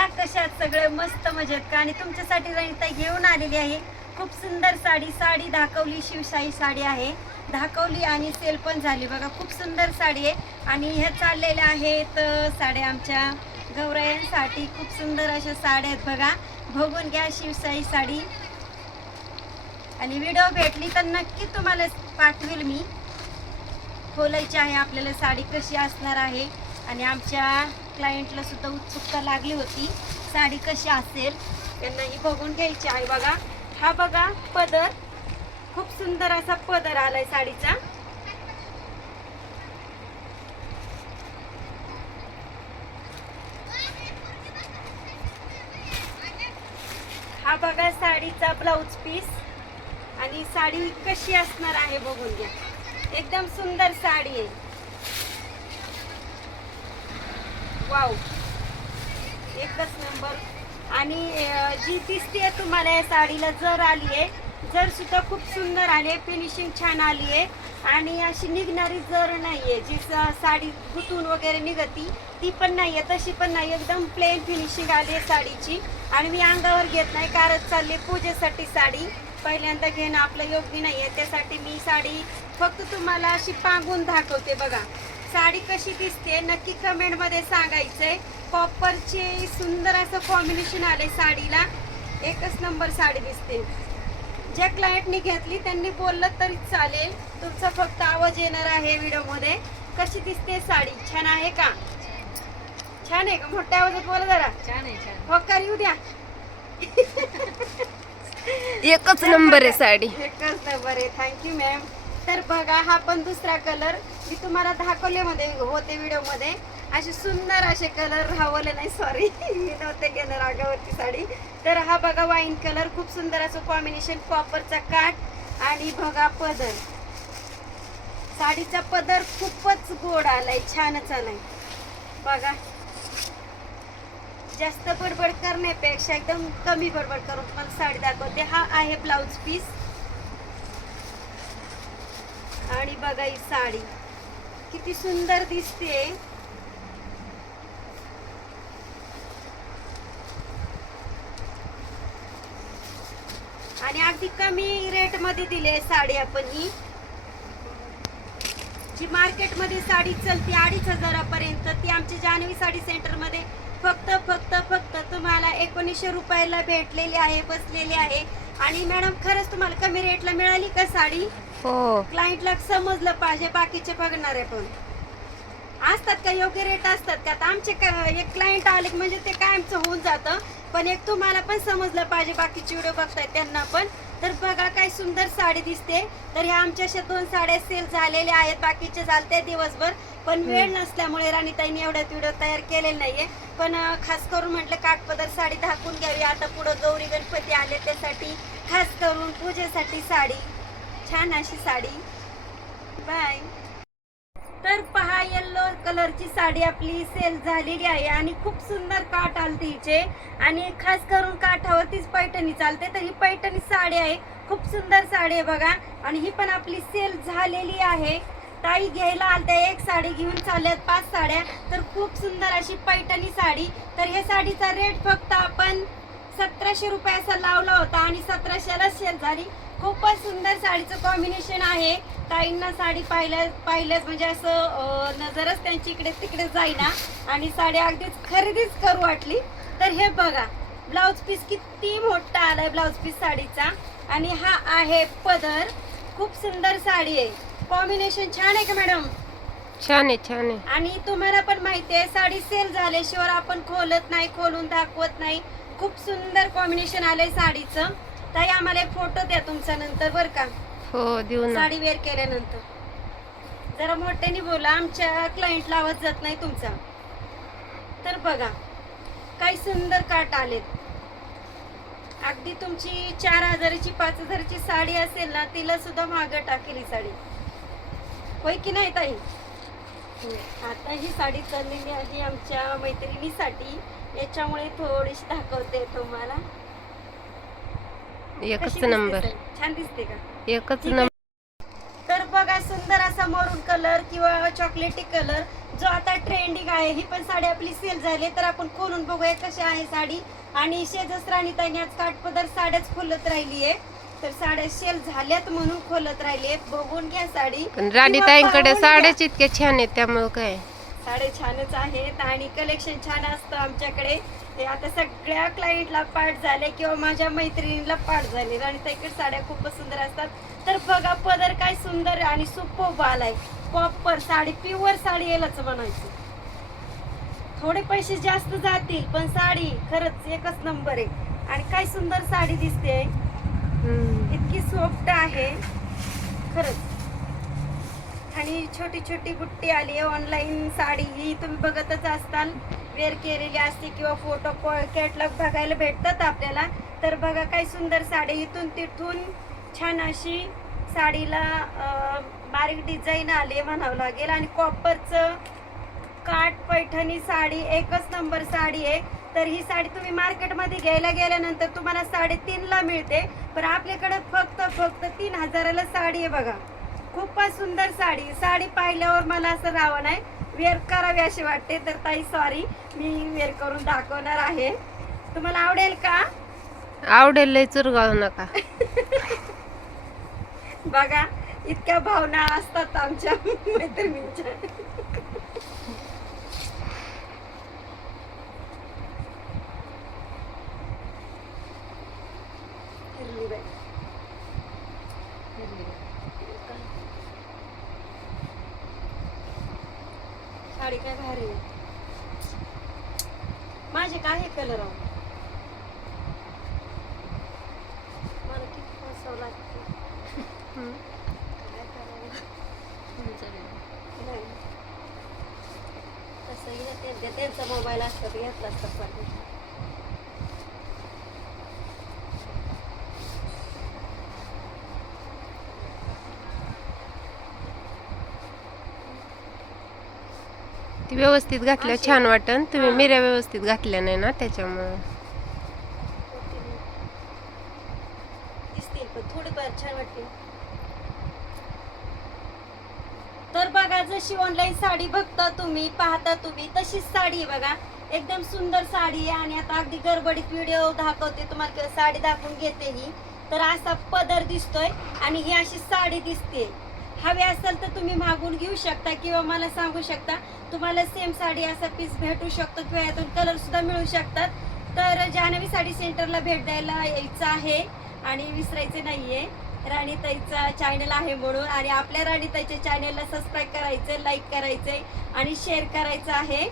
बोला कशात सगळे मस्त मजेत का? आणि तुमच्यासाठी रणिता घेऊन आलेली आहे. खूप सुंदर साडी साडी दाखवली शिवशाही साडी आहे. दाखवली आणि सेल पण झाली. बघा खूप सुंदर साडी आहे. आणि ह्या चाललेल्या आहेत साड्या आमच्या गौरायांसाठी. खूप सुंदर अशा साड्या आहेत बघा. बघून घ्या शिवशाही साडी. आणि व्हिडिओ भेटली तर नक्की तुम्हाला पाठवेल मी. खोलायची आहे आपल्याला साडी कशी असणार आहे. आणि आमच्या क्लायंटला सुद्धा उत्सुकता लागली होती. साडी कशी असेल त्यांनाही बघून घ्यायची आहे. बघा हा बघा पदर. खूप सुंदर असा पदर आलाय साडीचा. हा बघा साडीचा ब्लाऊज पीस. आणि साडी कशी असणार आहे बघून घ्या. एकदम सुंदर साडी आहे. वाव. एकच नंबर. आणि जी दिसते तुम्हाला या साडीला जर आली आहे जर सुद्धा खूप सुंदर आली आहे फिनिशिंग छान आली आहे आणि अशी निघणारी जर नाहीये जी साडी गुतून वगैरे निघती ती पण नाहीये तशी पण नाही एकदम प्लेन फिनिशिंग आली आहे साडीची. आणि मी अंगावर घेत नाही कारच चालली पूजेसाठी साडी. पहिल्यांदा घेणं आपलं योग्य नाहीये त्यासाठी मी साडी फक्त तुम्हाला अशी पांगून दाखवते बघा. साडी कशी दिसते नक्की कमेंटमध्ये सांगायचंय. कॉपरचे सुंदर असं कॉम्बिनेशन आले साडीला. एकच नंबर साडी दिसते. ज्या क्लायंटनी घेतली त्यांनी बोललं तरी चालेल. तुमचा फक्त आवाज येणार आहे व्हिडिओमध्ये. कशी दिसते साडी? छान आहे का? छान आहे का? मोठ्या आवाजात बोला जरा. छान आहे छान. होकार येऊ द्या. एकच नंबर आहे साडी. एकच नंबर आहे. थँक्यू मॅम तर बघा हा पण दुसरा कलर मी तुम्हाला दाखवले मध्ये होते व्हिडिओमध्ये असे सुंदर असे कलर राहवले नाही सॉरी मी नव्हते घेणार रागावरती साडी. तर हा बघा वाईन कलर खूप सुंदर असं कॉम्बिनेशन कॉपरचा काठ आणि बघा पदर. साडीचा पदर खूपच गोड आलाय छानच आलाय. बघा. जास्त बडबड करण्यापेक्षा एकदम कमी बडबड करून पण साडी दाखवते. हा आहे ब्लाऊज पीस आणि बघा ही साडी. किती सुंदर दिसते. आणि अगदी कमी रेटमध्ये दिले साडी आपण ही. जी मार्केटमध्ये साडी चलते अडीच हजारापर्यंत ती आमची जान्हवी साडी सेंटरमध्ये फक्त फक्त फक्त तुम्हाला एकोणीसशे रुपयाला भेटलेली आहे बसलेली आहे. आणि मॅडम खरंच तुम्हाला कमी रेटला मिळाली का साडी? हो. क्लायंटला समजलं पाहिजे बाकीचे बघणारे पण. असतात का योग्य रेट असतात का? आता आमचे का- एक क्लायंट आले की म्हणजे ते कायमचं होऊन जातं. पण एक तुम्हाला पण समजलं पाहिजे बाकीचे व्हिडिओ बघतायत त्यांना पण. तर बघा काय सुंदर साडी दिसते. तर ह्या आमच्या अशा दोन साड्या सेल झालेल्या आहेत. बाकीचे चालते दिवसभर. पण वेळ नसल्यामुळे राणीताईने एवढ्यात व्हिडिओ तयार केलेले नाहीये. पण अं, खास करून म्हटलं काठपदर साडी दाखवून घ्यावी. आता पुढं गौरी गणपती आले त्यासाठी खास करून पूजेसाठी साडी. छान अशी साडी. बाय. तर पहा येल्लो कलरची साडी आपली सेल झालेली आहे आणि खूप सुंदर काठ आलते हिचे. आणि खास करून काठावरतीच पैठणी चालते. तर ही पैठणी साडी आहे. खूप सुंदर साडी आहे बघा. आणि ही पण आपली सेल झालेली आहे. ताई घ्यायला आलत्या एक साडी घेऊन चालल्यात पाच साड्या. तर खूप सुंदर अशी पैठणी साडी. तर हे साडीचा रेट फक्त आपण सतराशे रुपये असा लावला होता आणि सतराशेला सेल झाली. खूपच सुंदर साडीचं कॉम्बिनेशन आहे. ताईंना साडी पाहिल्या पाहिल्यास म्हणजे असं नजरच त्यांची इकडे तिकडे जाईना. आणि साडी अगदीच खरेदीच करू वाटली. तर हे बघा ब्लाऊज पीस किती मोठा आलाय ब्लाऊज पीस साडीचा. आणि हा आहे पदर. खूप सुंदर साडी आहे. कॉम्बिनेशन छान आहे का मॅडम छान आहे छान आहे. आणि तुम्हाला पण माहिती आहे साडी सेल झाल्याशिवाय आपण खोलत नाही खोलून दाखवत नाही. खूप सुंदर कॉम्बिनेशन आलंय साडीचं. ताई आम्हाला एक फोटो द्या तुमचा नंतर बर का? हो देऊ ना. साडी वेअर केल्यानंतर. जरा मोठ्याने बोला आमच्या क्लायंटला आवाज जात नाही तुमचा. तर बघा काय सुंदर काट आलेत. अगदी तुमची चार हजाराची पाच हजाराची साडी असेल ना तिला सुद्धा मागं टाकेल ही साडी. होय की नाही ताई? आता ही साडी चाललेली आहे आमच्या मैत्रिणीसाठी. याच्यामुळे थोडीशी दाखवते तुम्हाला. एकच कशी दिसते नंबर ताई? छान दिसते का? एकच ठीक आहे. नंबर तर बघा सुंदर असा मरून कलर किंवा चॉकलेटी कलर जो आता ट्रेंडिंग आहे ही पण साडी आपली सेल झाली तर आपण खोलून बघूया कशी आहे साडी. आणि शेजस राणीताईने आज काठपदर साड्याच खोलत राहिली आहे. तर साड्या सेल झाल्यात म्हणून खोलत राहिली बघून घ्या साडी. पण किंवा राणीताईंकडे पाहून घ्या. साड्याच इतक्या छान आहेत त्यामुळं काय? साड्या छानच आहेत आणि कलेक्शन छान असतं आमच्याकडे. ते आता सगळ्या क्लायंटला पाठ झाले किंवा माझ्या मैत्रिणीला पाठ झाले. आणि त्याकडे साड्या खूपच सुंदर असतात. तर बघा पदर काय सुंदर आणि सुपोप आलाय प्रॉपर साडी प्युअर साडी येलच म्हणायचं. थोडे पैसे जास्त जातील पण साडी खरंच एकच नंबर आहे. आणि काय सुंदर साडी दिसते. इतकी सॉफ्ट आहे. खरंच. आणि छोटी छोटी बुट्टी आली आहे ऑनलाईन साडी ही तुम्ही बघतच असताल वेअर केलेली असते किंवा फोटो कॅटलॉग बघायला भेटतात आपल्याला. तर बघा काय सुंदर साडी इथून तिथून छान अशी साडीला बारीक डिझाईन आली म्हणावं लागेल. आणि कॉपरचं काठ पैठणी साडी एकच नंबर साडी आहे. तर ही साडी तुम्ही मार्केटमध्ये घ्यायला गेल्यानंतर तुम्हाला साडेतीनला मिळते. पण आपल्याकडे फक्त फक्त तीन हजाराला साडी आहे बघा. खूपच सुंदर साडी. साडी पाहिल्यावर मला असं राहावं नाही वेअर करावी अशी वाटते तर ताई सॉरी मी वेअर करून दाखवणार आहे. तुम्हाला आवडेल का? आवडेल लय चुरगाळू नका. बघा इतक्या भावना असतात आमच्या मैत्रिणींच्या. साडी काय भारी. माझे काय कलर आहो? मला किती फसावं लागतं. तसं घेते त्यांचा मोबाईल असता तर घेतला असता ती व्यवस्थित घातल्या छान वाटन तुम्ही. मिऱ्या व्यवस्थित घातल्या नाही ना त्याच्यामुळं. दिसतील पण थोडीफार छान वाटते तर बघा जशी ऑनलाईन साडी बघता तुम्ही पाहता तुम्ही तशीच साडी बघा. एकदम सुंदर साडी आहे आणि आता अगदी गडबडीत व्हिडिओ दाखवते तुम्हाला साडी दाखवून घेते ही. तर असा पदर दिसतोय आणि ही अशी साडी दिसते. हवे असेल तर तुम्ही मागून घेऊ शकता किंवा मला सांगू शकता. तुम्हाला सेम साडी असा पीस भेटू शकतो किंवा यातून कलर सुद्धा मिळू शकतात. तर जान्हवी साडी सेंटरला भेट द्यायला यायचं आहे आणि विसरायचं नाहीये. राणीताईचा चॅनल आहे म्हणून आणि आपल्या राणीताईच्या चॅनलला सबस्क्राईब करायचं लाईक करायचंय आणि शेअर करायचं आहे.